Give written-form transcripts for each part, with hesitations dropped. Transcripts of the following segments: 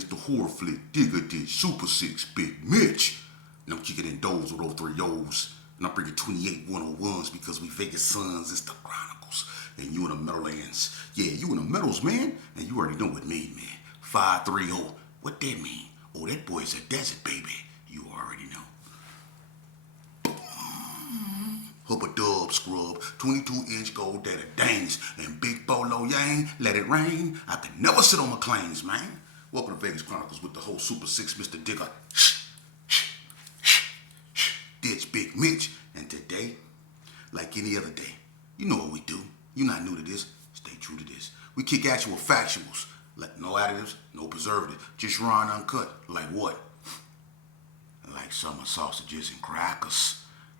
is the horror flick, Digger Dish, Super 6, Big Mitch. And I'm kicking in doors with all three O's. And I'm bringing 28 101s because we Vegas sons. It's the Chronicles. And you in the Meadowlands. Yeah, you in the Meadows, man. And you already know what it mean, man. 530. What that mean? Oh, that boy's a desert, baby. You already know. Hubba dub scrub, 22-inch gold daddy dangs, and big bolo yang, let it rain. I can never sit on my claims, man. Welcome to Vegas Chronicles with the whole Super 6, Mr. Digger. Ditch Big Mitch. And today, like any other day, you know what we do. You're not new to this. Stay true to this. We kick actual factuals. Like no additives, no preservatives. Just raw and uncut. Like what? Like summer sausages and crackers.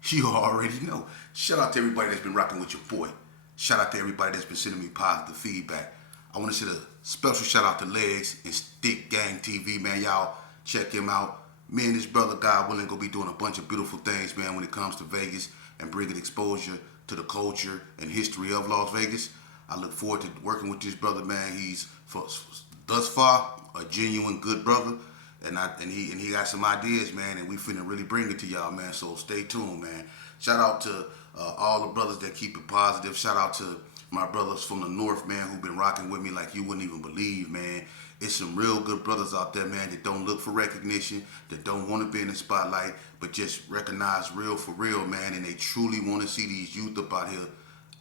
You already know. Shout out to everybody that's been rocking with your boy. Shout out to everybody that's been sending me positive feedback. I want to send a special shout out to Legs and Stick Gang TV, man. Y'all check him out. Me and his brother, God willing, gonna be doing a bunch of beautiful things, man, when it comes to Vegas and bringing exposure to the culture and history of Las Vegas. I look forward to working with this brother, man. He's thus far a genuine good brother. And he got some ideas, man, and we finna really bring it to y'all, man. So stay tuned, man. Shout out to all the brothers that keep it positive. Shout out to my brothers from the north, man, who've been rocking with me like you wouldn't even believe, man. It's some real good brothers out there, man, that don't look for recognition, that don't want to be in the spotlight, but just recognize real for real, man, and they truly want to see these youth up out here,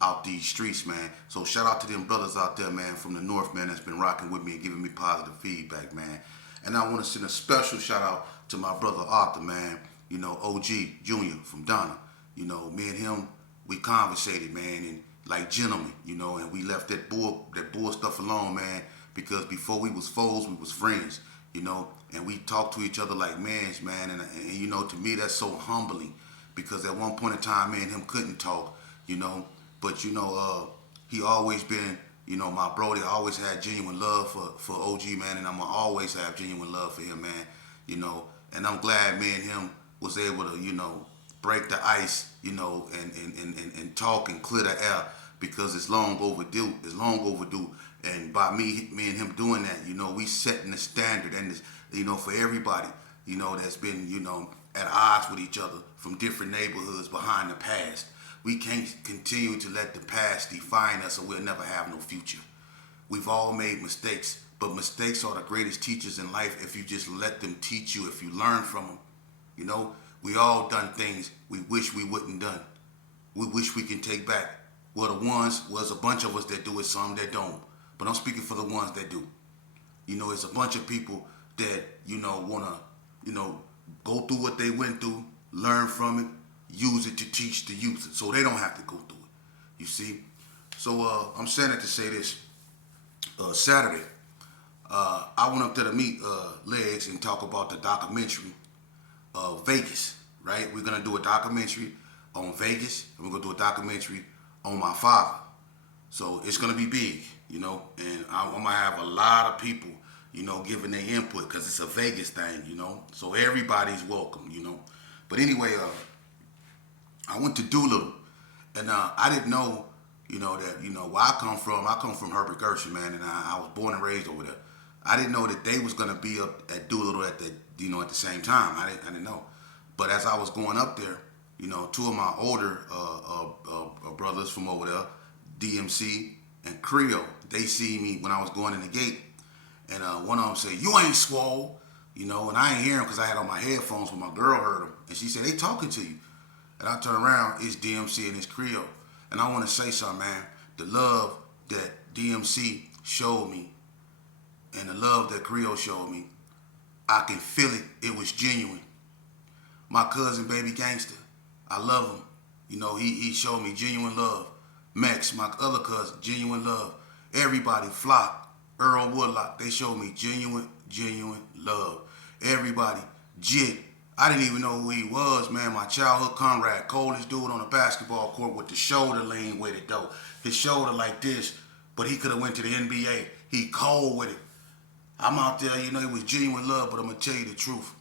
out these streets, man. So shout out to them brothers out there, man, from the north, man, that's been rocking with me and giving me positive feedback, man. And I want to send a special shout out to my brother Arthur, man. You know, OG Jr. from Donna. You know, me and him, we conversated, man, and like gentlemen, you know, and we left that bull stuff alone, man, because before we was foes, we was friends, you know, and we talked to each other like mans, man, and you know, to me that's so humbling, because at one point in time, me and him couldn't talk, you know, but you know, he always been, you know, my brody. I always had genuine love for OG, man, and I'm going to always have genuine love for him, man, you know, and I'm glad me and him was able to, you know, break the ice, you know, and talk and clear the air, because it's long overdue, and by me and him doing that, you know, we setting the standard, and, this, you know, for everybody, you know, that's been, you know, at odds with each other from different neighborhoods behind the past. We can't continue to let the past define us, or we'll never have no future. We've all made mistakes, but mistakes are the greatest teachers in life if you just let them teach you, if you learn from them. You know, we all done things we wish we wouldn't done. We wish we can take back. Well, there's a bunch of us that do it, some that don't. But I'm speaking for the ones that do. You know, it's a bunch of people that, you know, want to, you know, go through what they went through, learn from it, use it to teach the youth so they don't have to go through it. You see? So I'm saying it to say this. Saturday, I went up there to meet Legs and talk about the documentary Vegas, right? We're going to do a documentary on Vegas, and we're going to do a documentary on my father. So it's going to be big, you know, and I'm going to have a lot of people, you know, giving their input, because it's a Vegas thing, you know. So everybody's welcome, you know. But anyway, I went to Doolittle, and I didn't know, you know, that, you know, where I come from Herbert Gerson, man, and I was born and raised over there. I didn't know that they was going to be up at Doolittle at the, you know, at the same time. I didn't know. But as I was going up there, you know, two of my older brothers from over there, DMC and Creole, they see me when I was going in the gate, and one of them said, "You ain't swole," you know, and I ain't hear him because I had on my headphones, but my girl heard him, and she said, "They talking to you." And I turn around, it's DMC and it's Creole. And I want to say something, man. The love that DMC showed me and the love that Creole showed me, I can feel it. It was genuine. My cousin, Baby Gangster, I love him. You know, he showed me genuine love. Max, my other cousin, genuine love. Everybody, Flock, Earl Woodlock, they showed me genuine love. Everybody, Jit, I didn't even know who he was, man. My childhood comrade, coldest dude on the basketball court with the shoulder lean with it, though. His shoulder like this, but he could have went to the NBA. He cold with it. I'm out there, you know, it was genuine love, but I'm going to tell you the truth.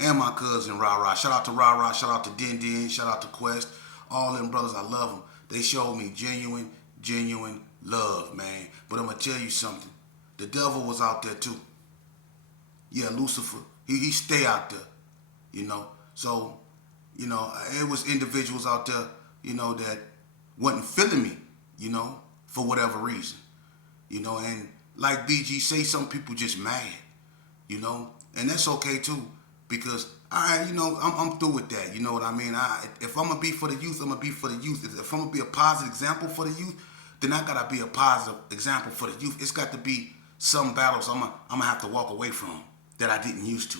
And my cousin, Ra. Shout out to Ra. Shout out to Din. Shout out to Quest. All them brothers, I love them. They showed me genuine love, man. But I'm going to tell you something. The devil was out there, too. Yeah, Lucifer. He stay out there, you know. So, it was individuals out there, that wasn't feeling me, for whatever reason, and like BG say, some people just mad, and that's okay too, because I'm through with that. You know what I mean? If I'm gonna be for the youth, I'm gonna be for the youth. If I'm gonna be a positive example for the youth, then I gotta be a positive example for the youth. It's got to be some battles I'm gonna have to walk away from that I didn't used to.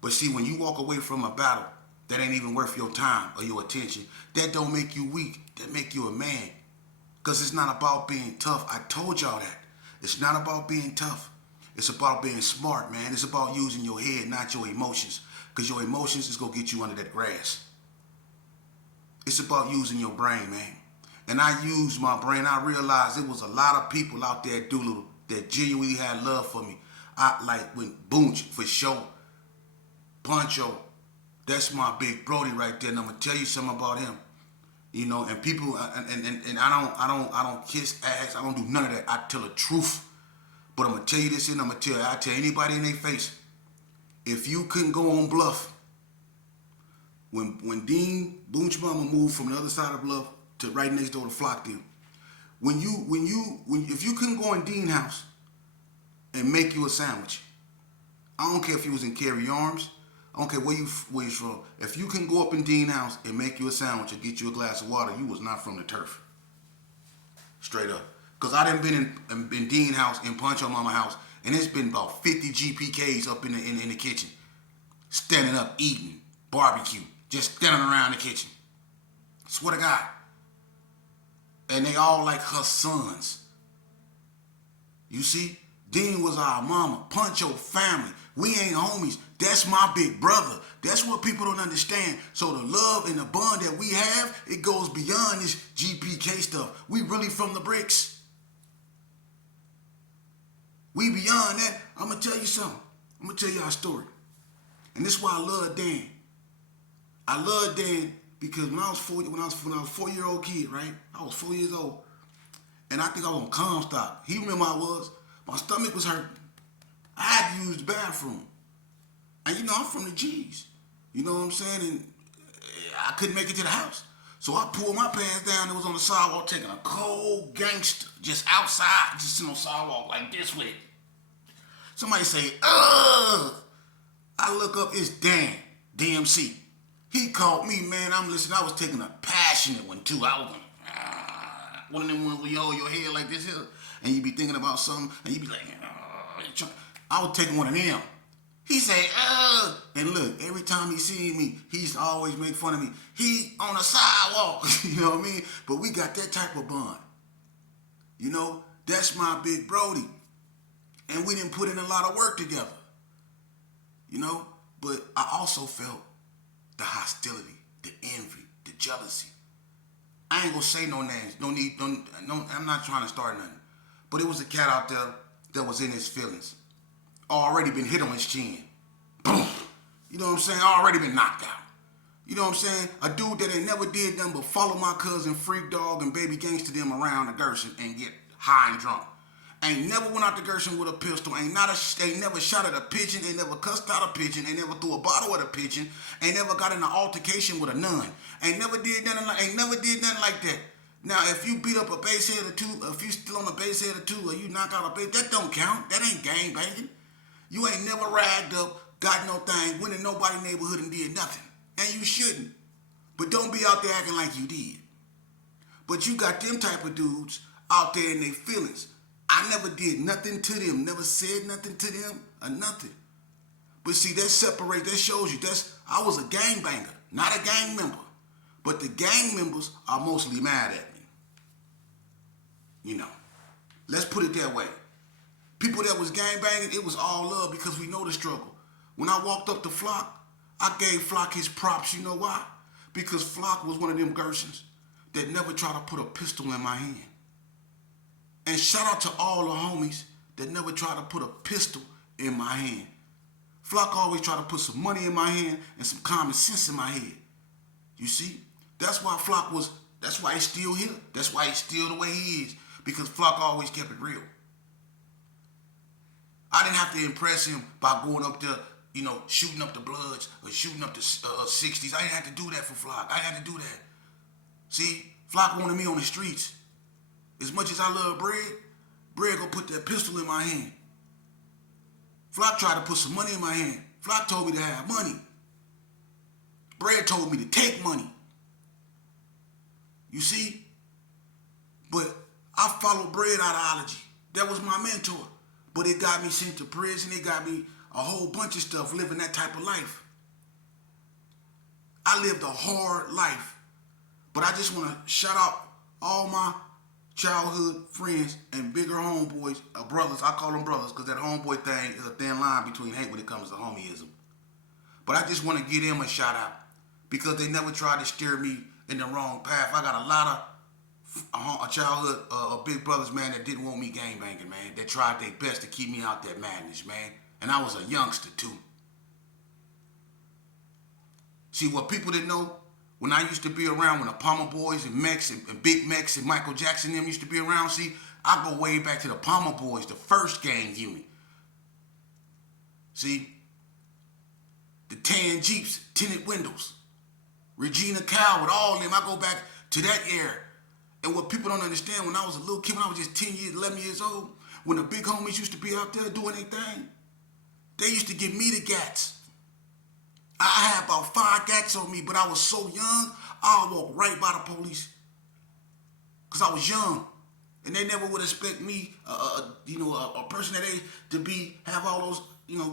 But see, when you walk away from a battle that ain't even worth your time or your attention, that don't make you weak. That make you a man. Because it's not about being tough. I told y'all that. It's not about being tough. It's about being smart, man. It's about using your head, not your emotions. Because your emotions is going to get you under that grass. It's about using your brain, man. And I used my brain. I realized it was a lot of people out there at Doolittle that genuinely had love for me. I like when Boonch, for sure. Poncho, that's my big Brody right there. And I'm going to tell you something about him. And people, and I don't kiss ass. I don't do none of that. I tell the truth. But I'm going to tell you this, and I tell anybody in their face, if you couldn't go on Bluff, when Dean Boonch Mama moved from the other side of Bluff to right next door to Flock them, if you couldn't go in Dean house and make you a sandwich, I don't care if you was in Cary Arms, I don't care where you from. If you can go up in Dean house and make you a sandwich or get you a glass of water, you was not from the turf. Straight up. Because I done been in Dean house, in Poncho Mama house, and it's been about 50 GPKs up in the kitchen. Standing up, eating, barbecue, just standing around the kitchen. Swear to God. And they all like her sons. You see? Dean was our mama. Poncho family. We ain't homies. That's my big brother. That's what people don't understand. So the love and the bond that we have, it goes beyond this GPK stuff. We really from the bricks. We beyond that. I'm going to tell you something. I'm going to tell you our story. And this is why I love Dan. I love Dan because when I was 4-year-old kid, right? I was 4 years old. And I think I was on Comstock. He remember I was. My stomach was hurting. I had to use the bathroom. And I'm from the G's. You know what I'm saying? And I couldn't make it to the house. So I pulled my pants down. It was on the sidewalk taking a cold gangster just outside, just sitting on the sidewalk like this way. Somebody say, ugh. I look up, it's Dan, DMC. He called me, man. I'm listening. I was taking a passionate one too. I was one of them ones where you hold your head like this here, and you be thinking about something, and you be like, I was taking one of them. He say, and look, every time he see me, he used to always make fun of me. He on the sidewalk, you know what I mean? But we got that type of bond. That's my big Brody. And we didn't put in a lot of work together. But I also felt the hostility, the envy, the jealousy. I ain't gonna say no names. I'm not trying to start nothing. But it was a cat out there that was in his feelings. Already been hit on his chin. Boom. You know what I'm saying? Already been knocked out. You know what I'm saying? A dude that ain't never did nothing but follow my cousin Freak Dog and Baby Gangsta them around the Gerson and get high and drunk. Ain't never went out to Gerson with a pistol. Ain't never shot at a pigeon. Ain't never cussed out a pigeon. Ain't never threw a bottle at a pigeon. Ain't never got in an altercation with a nun. Ain't never did nothing like that. Now, if you beat up a base head or two, if you still on a base head or two, or you knock out a base, that don't count. That ain't gang banging. You ain't never ragged up, got no thing, went in nobody's neighborhood and did nothing. And you shouldn't. But don't be out there acting like you did. But you got them type of dudes out there in their feelings. I never did nothing to them, never said nothing to them, or nothing. But see, that shows you, I was a gangbanger, not a gang member. But the gang members are mostly mad at me. Let's put it that way. People that was gangbanging, it was all love because we know the struggle. When I walked up to Flock, I gave Flock his props. You know why? Because Flock was one of them Gersons that never tried to put a pistol in my hand. And shout out to all the homies that never tried to put a pistol in my hand. Flock always tried to put some money in my hand and some common sense in my head. You see? That's why that's why he's still here. That's why he's still the way he is. Because Flock always kept it real. I didn't have to impress him by going up there, you know, shooting up the Bloods or shooting up the 60s. I didn't have to do that for Flock. I didn't have to do that. See, Flock wanted me on the streets. As much as I love Bread gonna put that pistol in my hand. Flock tried to put some money in my hand. Flock told me to have money. Bread told me to take money. You see? But I followed Bread ideology. That was my mentor. But it got me sent to prison. It got me a whole bunch of stuff living that type of life. I lived a hard life. But I just want to shout out all my childhood friends and bigger homeboys, brothers. I call them brothers because that homeboy thing is a thin line between hate when it comes to homieism. But I just want to give them a shout out because they never tried to steer me in the wrong path. I got a lot of childhood big brothers, man, that didn't want me gangbanging, man. That tried their best to keep me out that madness, man. And I was a youngster, too. See, what people didn't know, when I used to be around, when the Palmer Boys and Mex and Big Mex and Michael Jackson and them used to be around, see, I go way back to the Palmer Boys, the first gang unit. See, the tan Jeeps, tinted windows, Regina Coward, all of them, I go back to that era. And what people don't understand, when I was a little kid, when I was just 10 years, 11 years old, when the big homies used to be out there doing their thing, they used to give me the gats. I had about 5 gats on me, but I was so young, I walked right by the police. Because I was young. And they never would expect me, a person that age to have all those,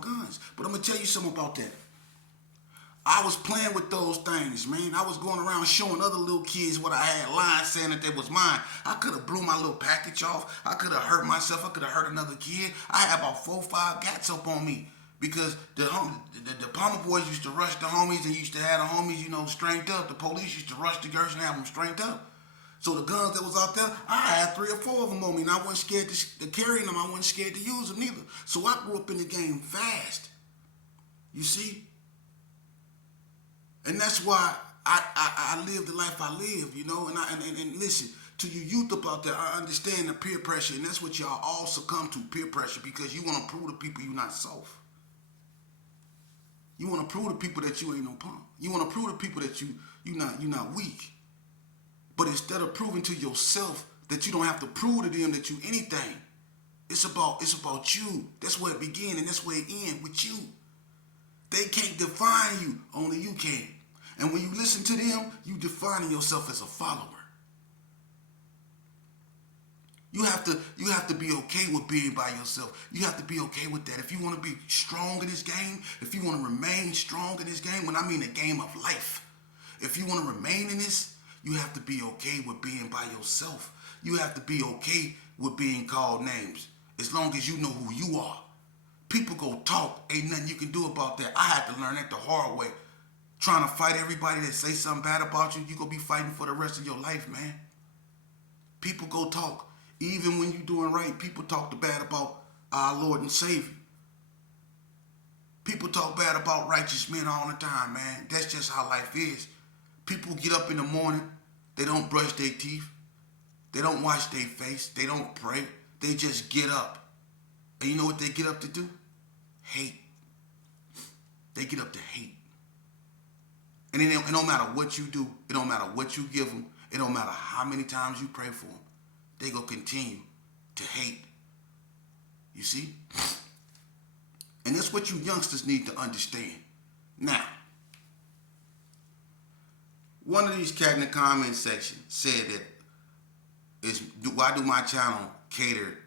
guns. But I'm going to tell you something about that. I was playing with those things, man. I was going around showing other little kids what I had, lying, saying that they was mine. I could have blew my little package off. I could have hurt myself. I could have hurt another kid. I had about 4 or 5 gats up on me. Because the Palmer Boys used to rush the homies and used to have the homies, strength up. The police used to rush the Gersons and have them strength up. So the guns that was out there, I had 3 or 4 of them on me, and I wasn't scared to carry them. I wasn't scared to use them neither. So I grew up in the game fast. You see? And that's why I live the life I live, And listen, to you youth about that, I understand the peer pressure, and that's what y'all all succumb to, peer pressure, because you want to prove to people you're not soft. You want to prove to people that you ain't no punk. You want to prove to people that you're not weak. But instead of proving to yourself that you don't have to prove to them that you anything, it's about you. That's where it begins and that's where it ends, with you. They can't define you, only you can. And when you listen to them, you defining yourself as a follower. You have to be okay with being by yourself. You have to be okay with that. If you want to be strong in this game, if you want to remain strong in this game, when I mean the game of life, if you want to remain in this, you have to be okay with being by yourself. You have to be okay with being called names, as long as you know who you are. People go talk, ain't nothing you can do about that. I had to learn that the hard way. Trying to fight everybody that say something bad about you, you gonna be fighting for the rest of your life, man. People go talk. Even when you're doing right, people talk bad about our Lord and Savior. People talk bad about righteous men all the time, man. That's just how life is. People get up in the morning, they don't brush their teeth, they don't wash their face, they don't pray, they just get up. And you know what they get up to do? Hate. They get up to hate. And it don't matter what you do, it don't matter what you give them, it don't matter how many times you pray for them. They gonna continue to hate. You see? And that's what you youngsters need to understand. Now, one of these cat in the comment section said that why do my channel cater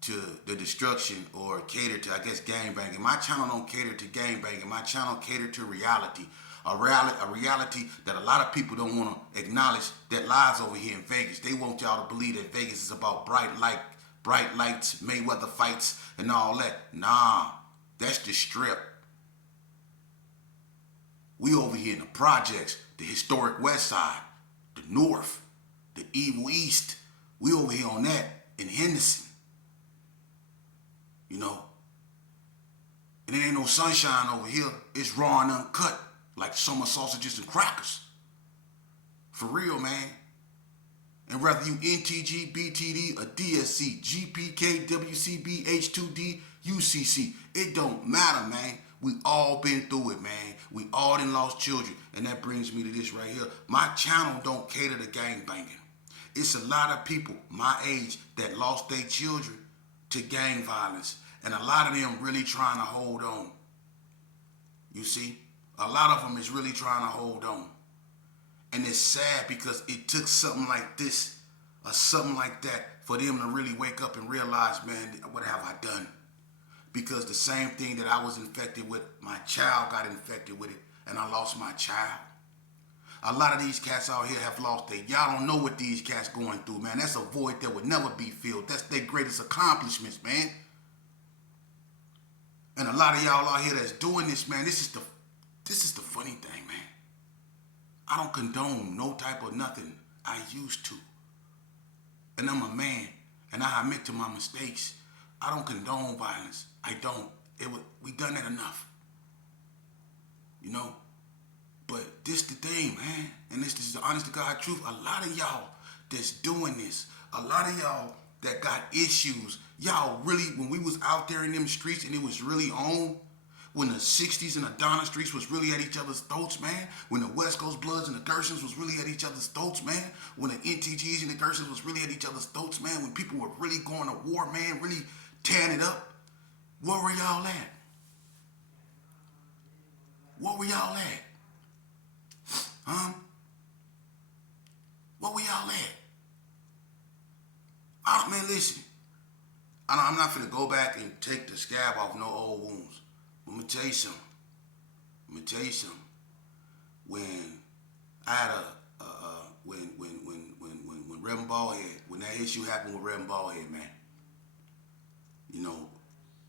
to the destruction or cater to, I guess, gangbanging? My channel don't cater to gangbanging. My channel cater to reality. A reality that a lot of people don't want to acknowledge that lies over here in Vegas. They want y'all to believe that Vegas is about bright lights, Mayweather fights, and all that. Nah, that's the Strip. We over here in the projects, the historic West Side, the North, the evil East. We over here on that in Henderson. And there ain't no sunshine over here. It's raw and uncut. Like summer sausages and crackers. For real, man. And whether you NTG, BTD, or DSC, GPK, WCB, H2D, UCC. It don't matter, man. We all been through it, man. We all done lost children. And that brings me to this right here. My channel don't cater to gang banging. It's a lot of people my age that lost their children to gang violence. And a lot of them really trying to hold on. You see? A lot of them is really trying to hold on. And it's sad because it took something like this or something like that for them to really wake up and realize, man, what have I done? Because the same thing that I was infected with, my child got infected with it, and I lost my child. A lot of these cats out here have lost their, y'all don't know what these cats going through, man. That's a void that would never be filled. That's their greatest accomplishments, man. And a lot of y'all out here that's doing this, man, this is the funny thing, man. I don't condone no type of nothing. I used to. And I'm a man, and I admit to my mistakes. I don't condone violence. I don't. We done that enough. You know? But this the thing, man. And this is the honest to God truth. A lot of y'all that's doing this, a lot of y'all that got issues, y'all really, when we was out there in them streets and it was really on, when the 60s and the Donna streets was really at each other's throats, man. When the West Coast Bloods and the Gersons was really at each other's throats, man. When the NTGs and the Gersons was really at each other's throats, man. When people were really going to war, man, really tearing it up. Where were y'all at? Where were y'all at? Huh? Where were y'all at? Man, listen. I'm not finna go back and take the scab off no old wounds. Let me tell you something. When I had when Reverend Ballhead, when that issue happened with Reverend Ballhead, man, you know,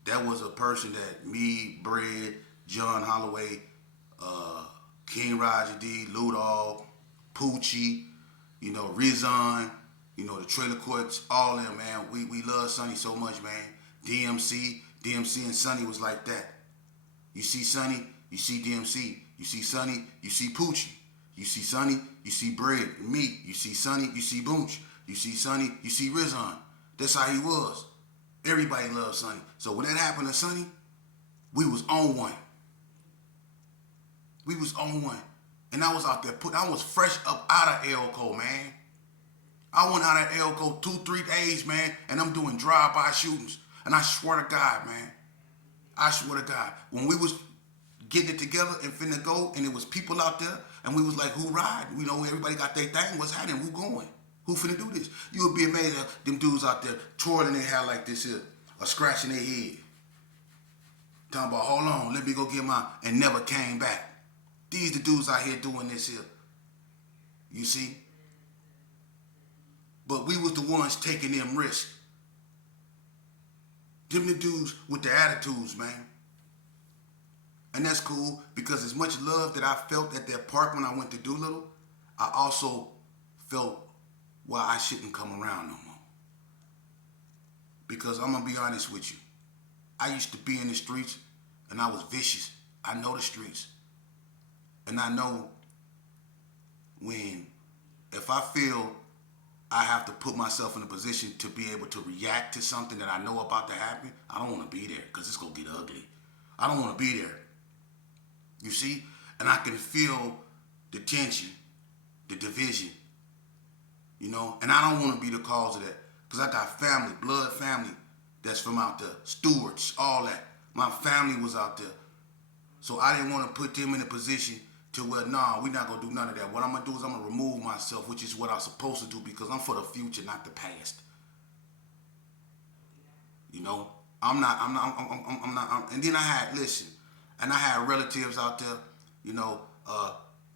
that was a person that me, Bread, John Holloway, King Roger D, Ludall, Poochie, you know, Rizon, you know, the Trailer Courts, all them, man. We love Sonny so much, man. DMC and Sonny was like that. You see Sonny, you see DMC. You see Sonny, you see Poochie. You see Sonny, you see Bread, me. You see Sonny, you see Boonch. You see Sonny, you see Rizon. That's how he was. Everybody loved Sonny. So when that happened to Sonny, we was on one. We was on one. And I was out there, I was fresh up out of Elko, man. I went out of Elko 2-3 days, man, and I'm doing drive-by shootings. And I swear to God, man, I swear to God, when we was getting it together and finna go, and it was people out there, and we was like, who ride? You know, everybody got their thing. What's happening? Who going? Who finna do this? You would be amazed at them dudes out there twirling their hair like this here, or scratching their head. Talking about, hold on, let me go get mine, and never came back. These the dudes out here doing this here. You see? But we was the ones taking them risks. Them the dudes with the attitudes, man. And that's cool because as much love that I felt at that park when I went to Doolittle, I also felt why I shouldn't come around no more. Because I'm going to be honest with you. I used to be in the streets and I was vicious. I know the streets. And I know if I feel I have to put myself in a position to be able to react to something that I know about to happen, I don't want to be there because it's going to get ugly. I don't want to be there. You see? And I can feel the tension, the division, you know? And I don't want to be the cause of that because I got family, blood family that's from out there, stewards, all that. My family was out there. So I didn't want to put them in a position to where, nah, we're not going to do none of that. What I'm going to do is I'm going to remove myself, which is what I'm supposed to do because I'm for the future, not the past. You know? I'm not, and then I had relatives out there, you know,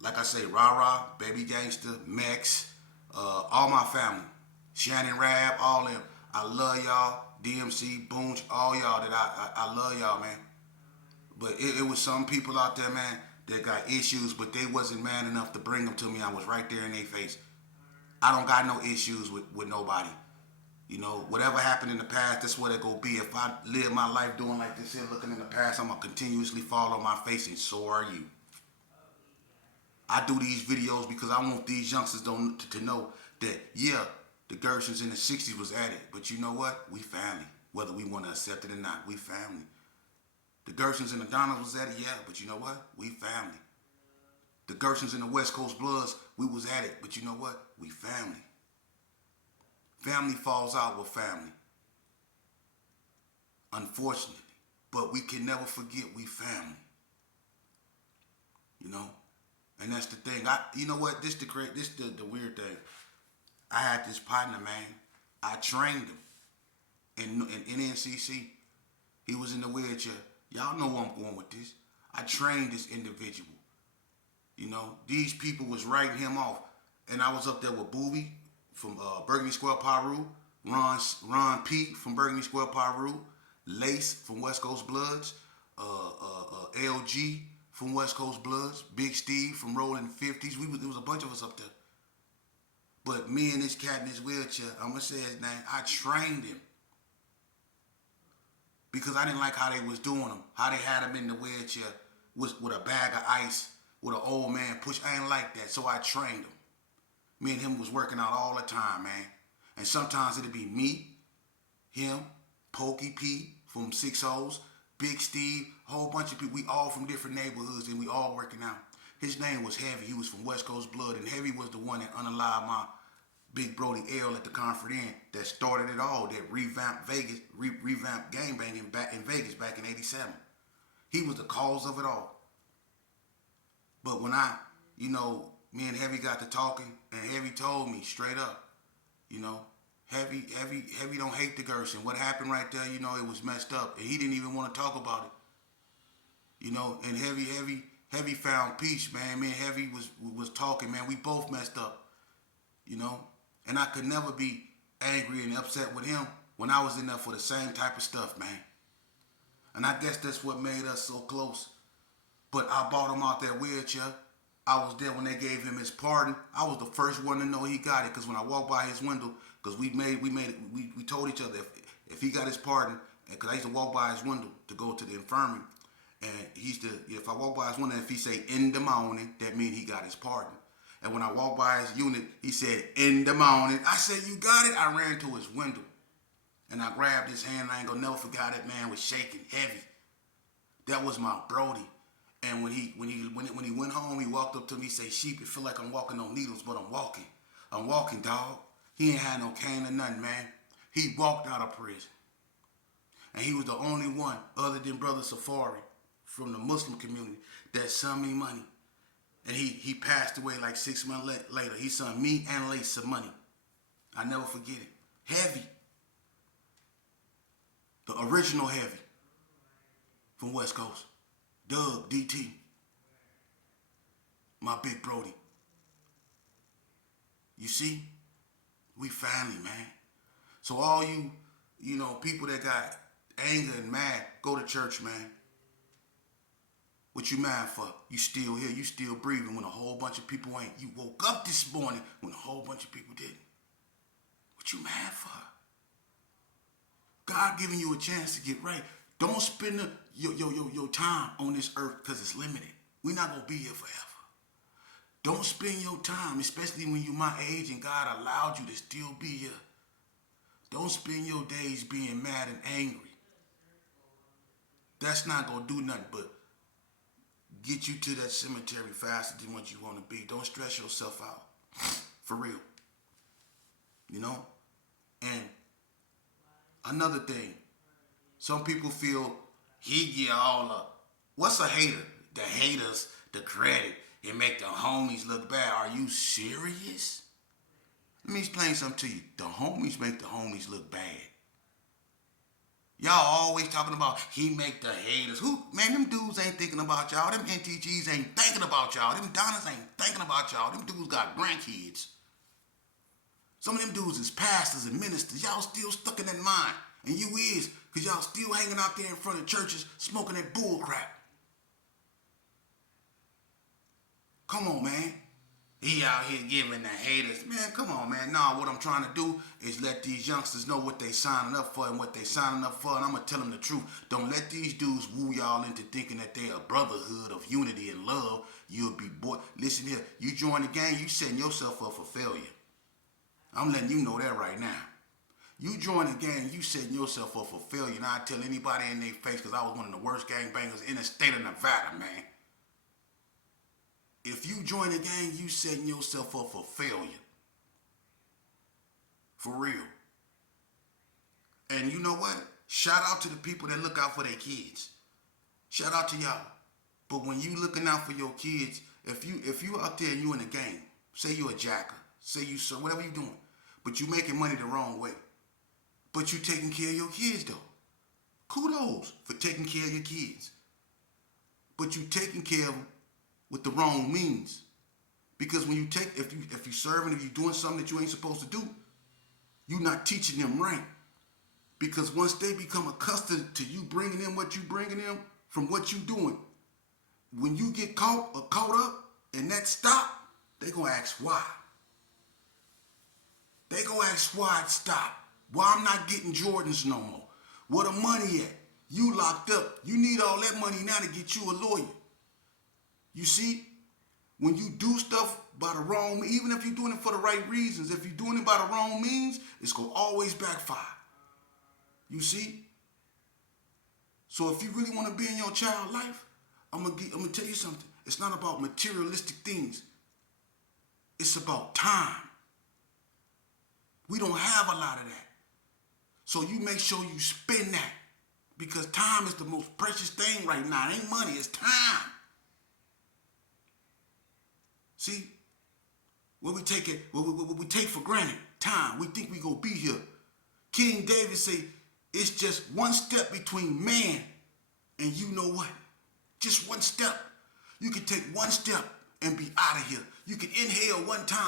like I say, Rah-Rah, Baby Gangster, Mex, all my family, Shannon Rab, all them. I love y'all, DMC, Boonch, all y'all that I love y'all, man. But it was some people out there, man, that got issues, but they wasn't man enough to bring them to me. I was right there in their face. I don't got no issues with nobody. You know, whatever happened in the past, that's what it go be. If I live my life doing like this here, looking in the past, I'm going to continuously fall on my face, and so are you. I do these videos because I want these youngsters to know that, yeah, the Gersons in the 60s was at it, but you know what? We family. whether we want to accept it or not. We family. The Gersons and the Donalds was at it, yeah, but you know what? We family. The Gersons and the West Coast Bloods, we was at it, but you know what? We family. Family falls out with family. Unfortunately. But we can never forget we family. You know? And that's the thing. You know what? This the weird thing. I had this partner, man. I trained him in NCC. He was in the wheelchair. Y'all know where I'm going with this. I trained this individual. You know, these people was writing him off. And I was up there with Booby from Burgundy Square, Peru. Ron P from Burgundy Square, Peru. Lace from West Coast Bloods. LG from West Coast Bloods. Big Steve from Rolling 50s. There was a bunch of us up there. But me and this cat in his wheelchair, I'm going to say his name, I trained him. Because I didn't like how they was doing him. How they had him in the wheelchair with a bag of ice, with an old man push. I ain't like that, so I trained him. Me and him was working out all the time, man. And sometimes it'd be me, him, Pokey P from 6 O's, Big Steve, a whole bunch of people. We all from different neighborhoods and we all working out. His name was Heavy. He was from West Coast Blood, and Heavy was the one that unalived my Big Brody L at the Comfort Inn that started it all, that revamped Vegas, revamped gangbanging back in Vegas back in 87. He was the cause of it all. But when me and Heavy got to talking, and Heavy told me straight up, Heavy don't hate the Gerson. What happened right there, it was messed up, and he didn't even want to talk about it. And Heavy found peace, man. Me and Heavy was talking, man. We both messed up, and I could never be angry and upset with him when I was in there for the same type of stuff, man. And I guess that's what made us so close. But I bought him out that wheelchair. I was there when they gave him his pardon. I was the first one to know he got it, because when I walked by his window, because we told each other if he got his pardon, because I used to walk by his window to go to the infirmary, and if I walk by his window, if he say in the morning, that means he got his pardon. And when I walked by his unit, he said in the morning. I said, you got it? I ran to his window, and I grabbed his hand. I ain't gonna never forget that man was shaking heavy. That was my Brody. And when he went home, he walked up to me. He said, "Sheep, it feel like I'm walking on needles, but I'm walking. I'm walking, dog." He ain't had no cane or nothing, man. He walked out of prison. And he was the only one, other than Brother Safari, from the Muslim community, that sent me money. And he passed away like 6 months later. He sent me and Lace some money. I never forget it. Heavy. The original Heavy from West Coast. Doug, DT. My big Brody. You see? We family, man. So all you people that got anger and mad, go to church, man. What you mad for? You still here, you still breathing when a whole bunch of people ain't. You woke up this morning when a whole bunch of people didn't. What you mad for? God giving you a chance to get right. Don't spend your time on this earth, because it's limited. We're not going to be here forever. Don't spend your time, especially when you're my age and God allowed you to still be here. Don't spend your days being mad and angry. That's not going to do nothing but get you to that cemetery faster than what you want to be. Don't stress yourself out. For real. And another thing. Some people feel he get all up. What's a hater? The haters, the credit, it make the homies look bad. Are you serious? Let me explain something to you. The homies make the homies look bad. Y'all always talking about he make the haters. Man, them dudes ain't thinking about y'all. Them NTGs ain't thinking about y'all. Them Donnas ain't thinking about y'all. Them dudes got grandkids. Some of them dudes is pastors and ministers. Y'all still stuck in that mind. And you is, because y'all still hanging out there in front of churches smoking that bull crap. Come on, man. He out here giving the haters. Man, come on, man. Nah, what I'm trying to do is let these youngsters know what they signing up for and what they signing up for, and I'm going to tell them the truth. Don't let these dudes woo y'all into thinking that they a brotherhood of unity and love. You'll be bored. Listen here. You join the gang, you setting yourself up for failure. I'm letting you know that right now. You join a gang, you setting yourself up for failure. And I tell anybody in their face, because I was one of the worst gangbangers in the state of Nevada, man. If you join a gang, you setting yourself up for failure. For real. And you know what? Shout out to the people that look out for their kids. Shout out to y'all. But when you looking out for your kids, if you out there and you in a gang, say you a jacker, say you whatever you doing, but you making money the wrong way, but you taking care of your kids though. Kudos for taking care of your kids. But you taking care of them with the wrong means. Because when you if you serving, if you doing something that you ain't supposed to do, you not teaching them right. Because once they become accustomed to you bringing in what you bringing them from what you doing, when you get caught up and that stop, they gonna ask why. They gonna ask why it stopped. Why I'm not getting Jordans no more. Where the money at? You locked up. You need all that money now to get you a lawyer. You see, when you do stuff by the wrong means, even if you're doing it for the right reasons, if you're doing it by the wrong means, it's gonna always backfire. You see? So if you really want to be in your child life, I'm gonna tell you something. It's not about materialistic things. It's about time. We don't have a lot of that. So you make sure you spend that. Because time is the most precious thing right now. It ain't money, it's time. See? What we take for granted, time. We think we gonna be here. King David say, it's just one step between man and you know what? Just one step. You can take one step and be out of here. You can inhale one time.